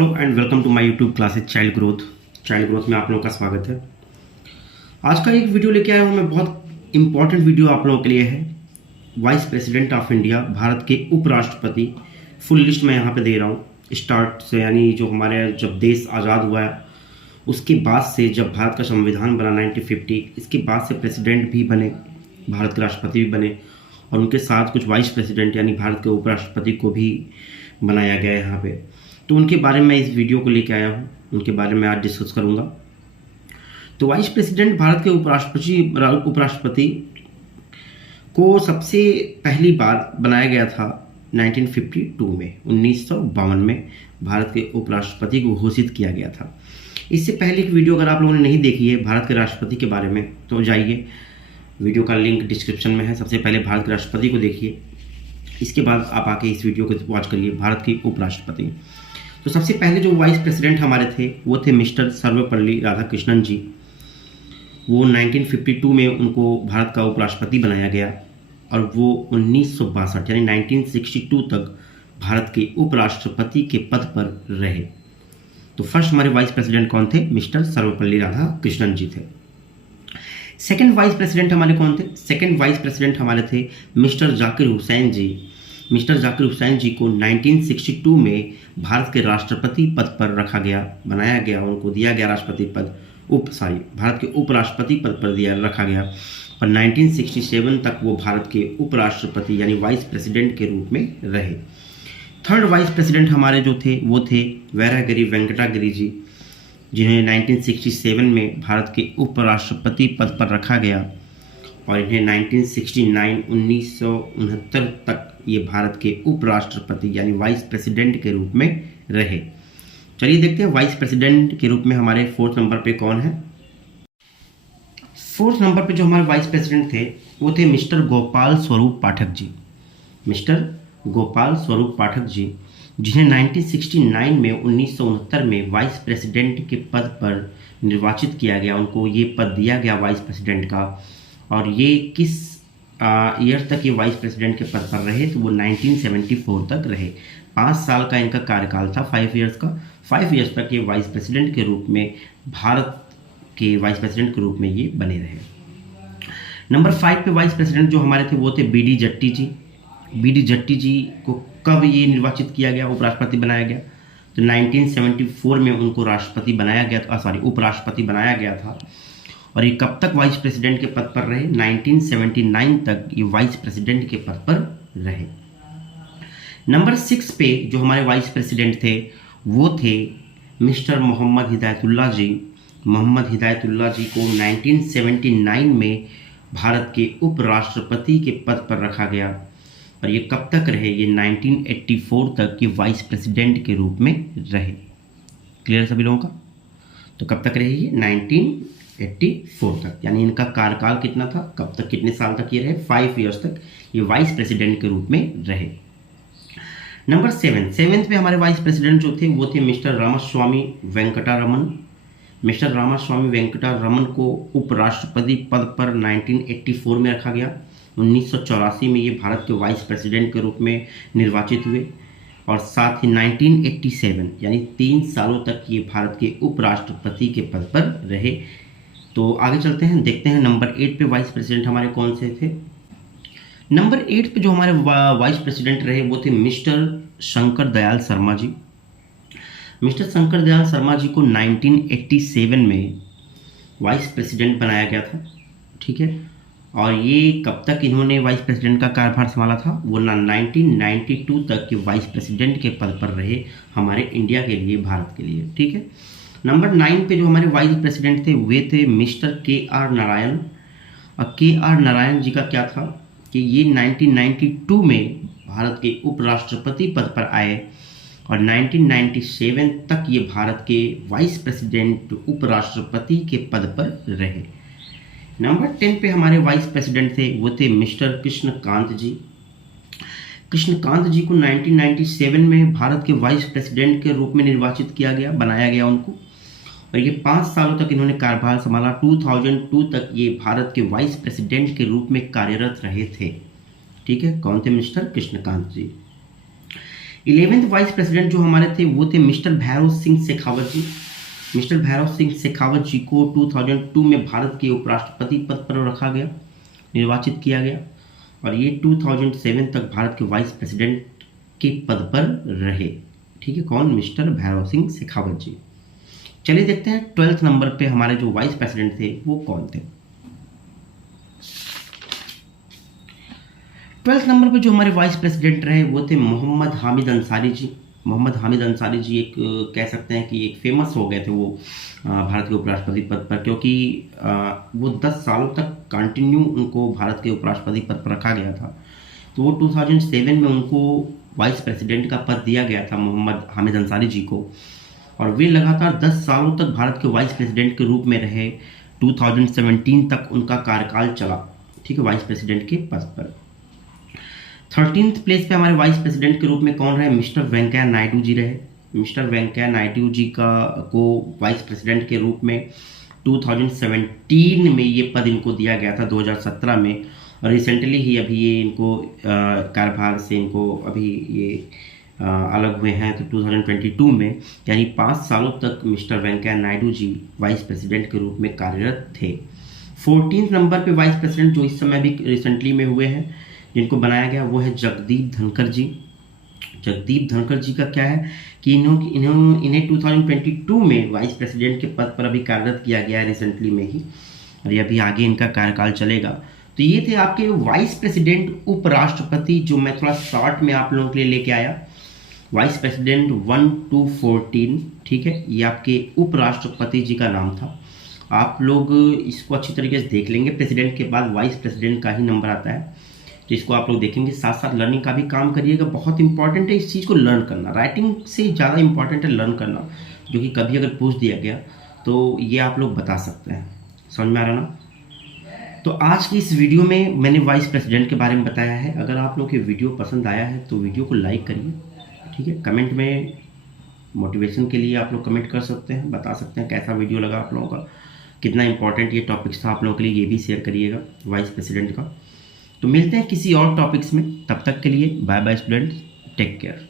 Hello and welcome to my YouTube classes child growth में आप लोगों का स्वागत है। आज का एक वीडियो लेके आया हूँ मैं, बहुत इंपॉर्टेंट वीडियो आप लोगों के लिए है। Vice president of India, Bharat के उपराष्ट्रपति, फुल लिस्ट मैं यहाँ पे दे रहा हूँ स्टार्ट से, यानी जो हमारे जब देश आज़ाद हुआ है उसके बाद से, जब भारत का संविधान बना 1950, इसके बाद से प्रेसिडेंट भी बने, भारत के राष्ट्रपति भी बने और उनके साथ कुछ वाइस प्रेसिडेंट यानी भारत के उपराष्ट्रपति को भी बनाया गया है यहाँ पे। तो उनके बारे में इस वीडियो को लेके आया हूँ, उनके बारे में आज डिस्कस करूँगा। तो वाइस प्रेसिडेंट भारत के उपराष्ट्रपति को सबसे पहली बार बनाया गया था 1952 में, 1952 में भारत के उपराष्ट्रपति को घोषित किया गया था। इससे पहले एक वीडियो अगर आप लोगों ने नहीं देखी है भारत के राष्ट्रपति के बारे में तो जाइए, वीडियो का लिंक डिस्क्रिप्शन में है। सबसे पहले भारत के राष्ट्रपति को देखिए, इसके बाद आप आके इस वीडियो को वॉच करिए भारत के उपराष्ट्रपति। तो सबसे पहले जो वाइस प्रेसिडेंट हमारे थे वो थे मिस्टर सर्वपल्ली राधाकृष्णन जी। वो 1952 में उनको भारत का उपराष्ट्रपति बनाया गया और वो 1962 यानी 1962 तक भारत के उपराष्ट्रपति के पद पर रहे। तो फर्स्ट हमारे वाइस प्रेसिडेंट कौन थे? मिस्टर सर्वपल्ली राधाकृष्णन जी थे। सेकंड वाइस प्रेसिडेंट हमारे कौन थे? सेकंड वाइस प्रेसिडेंट हमारे थे मिस्टर जाकिर हुसैन जी। मिस्टर जाकिर हुसैन जी को 1962 में भारत के राष्ट्रपति पद पर रखा गया, बनाया गया, उनको दिया गया राष्ट्रपति पद, भारत के उपराष्ट्रपति पद पर रखा गया और 1967 तक वो भारत के उपराष्ट्रपति यानी वाइस प्रेसिडेंट के रूप में रहे। थर्ड वाइस प्रेसिडेंट हमारे जो थे वो थे वैरागिरी वेंकटा गिरी जी, जिन्हें 1967 में भारत के उपराष्ट्रपति पद पर रखा गया और इन्हें 1969 तक ये भारत के उपराष्ट्रपति यानी वाइस प्रेसिडेंट के रूप में रहे। चलिए देखते हैं वाइस प्रेसिडेंट के रूप में हमारे फोर्थ नंबर पे कौन है। फोर्थ नंबर पे जो हमारे वाइस प्रेसिडेंट थे वो थे मिस्टर गोपाल स्वरूप पाठक जी। मिस्टर गोपाल स्वरूप पाठक जी, जिन्हें 1969 में 1969 में वाइस प्रेसिडेंट के पद पर निर्वाचित किया गया, उनको ये पद दिया गया वाइस प्रेसिडेंट का। और ये किस ईयर तक ये वाइस प्रेसिडेंट के पद पर रहे? तो वो 1974 तक रहे। 5 साल का इनका कार्यकाल था, 5 इयर्स का। 5 इयर्स तक ये वाइस प्रेसिडेंट के रूप में, भारत के वाइस प्रेसिडेंट के रूप में ये बने रहे। नंबर 5 पे वाइस प्रेसिडेंट जो हमारे थे वो थे बी.डी. जट्टी जी। बी.डी. जट्टी जी को कब ये निर्वाचित किया गया, उपराष्ट्रपति बनाया गया? तो 1974 में उनको राष्ट्रपति बनाया गया था, उपराष्ट्रपति बनाया गया था। और ये कब तक वाइस प्रेसिडेंट के पद पर रहे? 1979 तक ये वाइस प्रेसिडेंट के पद पर रहे। नंबर 6 पे जो हमारे वाइस प्रेसिडेंट थे वो थे मिस्टर मोहम्मद हिदायतुल्लाह जी। मोहम्मद हिदायतुल्लाह जी को 1979 में भारत के उपराष्ट्रपति के पद पर रखा गया और ये कब तक रहे? ये 1984 तक ये वाइस प्रेसिडेंट के रूप में रहे। क्लियर सभी लोगों का? तो कब तक रहे ये? 1984 तक, यानी इनका कार्यकाल कितना था, कब तक, कितने साल तक ये रहे? 5 इयर्स तक ये वाइस प्रेसिडेंट के रूप में रहे। नंबर 7 पे हमारे वाइस प्रेसिडेंट जो थे वो थे मिस्टर रामास्वामी वेंकटरमन। मिस्टर रामास्वामी वेंकटरमन को उपराष्ट्रपति पद पर 1984 में रखा गया। 1984 में ये भारत के वाइस प्रेसिडेंट के रूप में निर्वाचित हुए और साथ ही 1987 यानी 3 सालों तक ये भारत के उपराष्ट्रपति के पद पर रहे। तो आगे चलते हैं, देखते हैं नंबर 8 पे वाइस प्रेसिडेंट हमारे कौन से थे। नंबर 8 पे जो हमारे वाइस प्रेसिडेंट रहे वो थे मिस्टर शंकर दयाल शर्मा जी। मिस्टर शंकर दयाल शर्मा जी को 1987 में वाइस प्रेसिडेंट बनाया गया था, ठीक है। और ये कब तक इन्होंने वाइस प्रेसिडेंट का कार्यभार संभाला था? वो 1992 तक के वाइस प्रेसिडेंट के पद पर रहे हमारे इंडिया के लिए, भारत के लिए, ठीक है। नंबर 9 पे जो हमारे वाइस प्रेसिडेंट थे वे थे मिस्टर के.आर. नारायण। और के.आर. नारायण जी का क्या था कि ये 1992 में भारत के उपराष्ट्रपति पद पर आए और 1997 तक ये भारत के वाइस प्रेसिडेंट, उपराष्ट्रपति के पद पर रहे। नंबर 10 पे हमारे वाइस प्रेसिडेंट थे वो थे मिस्टर कृष्णकांत जी। कृष्णकांत जी को 1997 में भारत के वाइस प्रेसिडेंट के रूप में निर्वाचित किया गया, बनाया गया उनको, और ये 5 सालों तक इन्होंने कार्यभार संभाला। 2002 तक ये भारत के वाइस प्रेसिडेंट के रूप में कार्यरत रहे थे, ठीक है। कौन थे? मिस्टर कृष्णकांत जी। 11वें वाइस प्रेसिडेंट जो हमारे थे वो थे मिस्टर भैरव सिंह शेखावत जी। मिस्टर भैरव सिंह शेखावत जी को 2002 में भारत के उपराष्ट्रपति पद पर रखा गया, निर्वाचित किया गया, और ये 2007 तक भारत के वाइस प्रेसिडेंट के पद पर रहे। ठीक है, कौन? मिस्टर भैरव सिंह शेखावत जी। चलिए देखते हैं 12th नंबर पे हमारे जो वाइस प्रेसिडेंट थे वो कौन थे। 12th नंबर पे जो हमारे वाइस प्रेसिडेंट रहे वो थे मोहम्मद हामिद अंसारी जी। मोहम्मद हामिद अंसारी जी एक कह सकते हैं कि एक फेमस हो गए थे वो भारत के उपराष्ट्रपति पद पर, क्योंकि वो 10 सालों तक कंटिन्यू उनको भारत के उपराष्ट्रपति पद पर रखा गया था। तो वो 2007 में उनको वाइस प्रेसिडेंट का पद दिया गया था मोहम्मद हामिद अंसारी जी को, और वे लगातार 10 सालों तक भारत के वाइस प्रेसिडेंट के रूप में रहे। 2017 तक उनका कार्यकाल चला। ठीक है, वाइस प्रेसिडेंट के पद पर। 13th प्लेस पे हमारे वाइस प्रेसिडेंट के रूप में कौन रहे? मिस्टर वेंकैया नायडू जी रहे। मिस्टर वेंकैया नायडू जी को वाइस प्रेसिडेंट के रूप में 2017 में ये पद इनको दिया गया था, 2017 में, और रिसेंटली ही अभी ये इनको कार्यभार से इनको अभी ये अलग हुए हैं, तो 2022 में, यानी 5 सालों तक mister Venkaiah Naidu ji vice president के रूप में कार्यरत थे। 14th नंबर पे वाइस प्रेसिडेंट जो इस समय भी रिसेंटली में हुए हैं, जिनको बनाया गया, वो है जगदीप धनखड़ जी। जगदीप धनखड़ जी का क्या है कि इन्हें 2022 में वाइस प्रेसिडेंट के पद पर अभी कार्यरत किया गया है रिसेंटली में ही, और ये अभी आगे इनका कार्यकाल चलेगा। तो ये थे आपके वाइस प्रेसिडेंट उपराष्ट्रपति, जो मैं थोड़ा शॉर्ट में आप लोगों के लिए लेके आया। वाइस प्रेसिडेंट 1 to 14, ठीक है, ये आपके उपराष्ट्रपति जी का नाम था। आप लोग इसको अच्छी तरीके से देख लेंगे, प्रेसिडेंट के बाद वाइस प्रेसिडेंट का ही नंबर आता है, तो इसको आप लोग देखेंगे। साथ साथ लर्निंग का भी काम करिएगा, बहुत इंपॉर्टेंट है इस चीज़ को लर्न करना। राइटिंग से ज़्यादा इंपॉर्टेंट है लर्न करना, जो कि कभी अगर पूछ दिया गया तो ये आप लोग बता सकते हैं। समझ में आ रहा ना? तो आज की इस वीडियो में मैंने वाइस प्रेसिडेंट के बारे में बताया है। अगर आप लोगों की वीडियो पसंद आया है तो वीडियो को लाइक करिए। ठीक है, कमेंट में मोटिवेशन के लिए आप लोग कमेंट कर सकते हैं, बता सकते हैं कैसा वीडियो लगा आप लोगों का, कितना इंपॉर्टेंट ये टॉपिक्स था आप लोगों के लिए, ये भी शेयर करिएगा वाइस प्रेसिडेंट का। तो मिलते हैं किसी और टॉपिक्स में, तब तक के लिए bye bye students, take care.